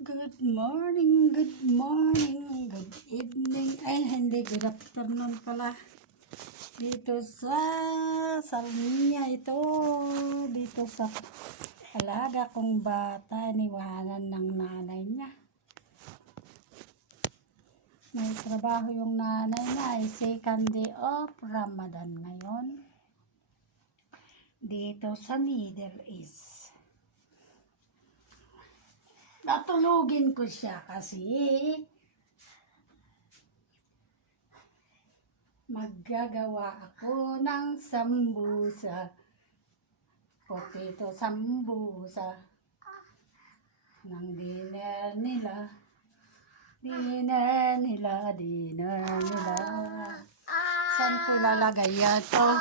Good morning, good evening, ay hindi, good afternoon pala. Dito sa Salmiya ito, dito sa alaga kong bata, niwanan ng nanay niya. May trabaho yung nanay niya, ay second day of Ramadan ngayon. Dito sa Middle East. Natulugin ko siya kasi maggagawa ako ng sambusa, potato sambusa, ng dinner nila. Saan ko lalagay yan to?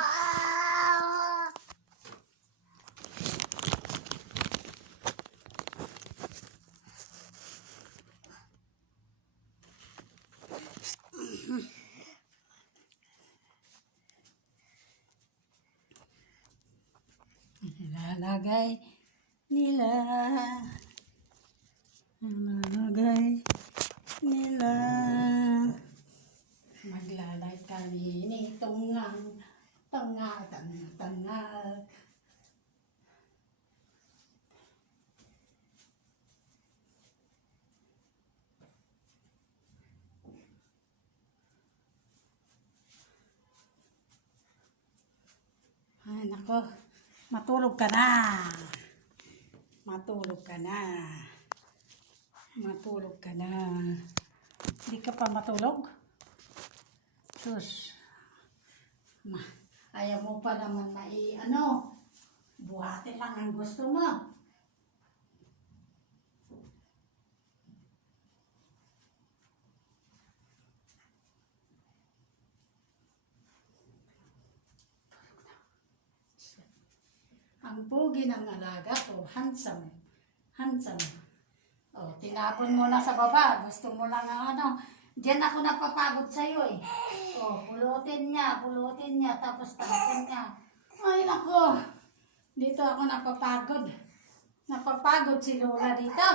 Ilalagay nila, maglalagay kami nitong tanga. Ay nako, matulog ka na. Hindi ka pa matulog? Sus. Ayaw mo pa naman na buhatin lang ang gusto mo. Ang pogi ng alaga ko, handsome. O, tinapon mo na sa baba. Gusto mo lang diyan ako napapagod sa'yo eh. O, pulutin niya. Tapos tapon niya. Ay, nako. Dito ako napapagod. Napapagod si Lola dito.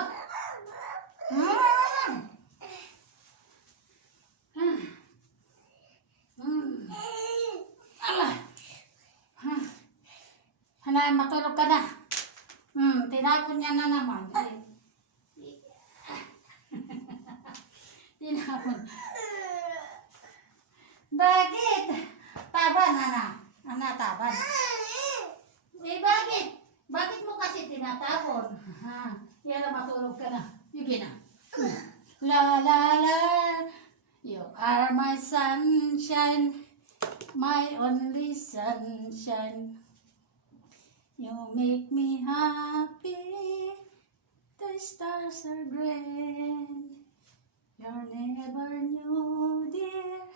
Hanay, matulog ka na. Tinapon niya na naman. Tinapon. Bakit? Taban, taban. Bakit? Bakit mo kasi tinatapon? Yan na, matulog ka na. Sige na. La la la. You are my sunshine, my only sunshine. You make me happy. The stars are green. You never knew, dear,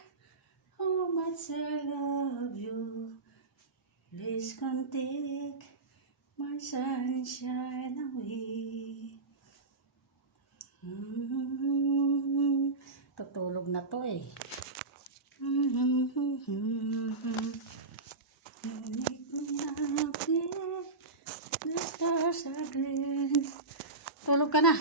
how much I love you. Please come take my sunshine away. Tutulog na to eh. Tulog ka na.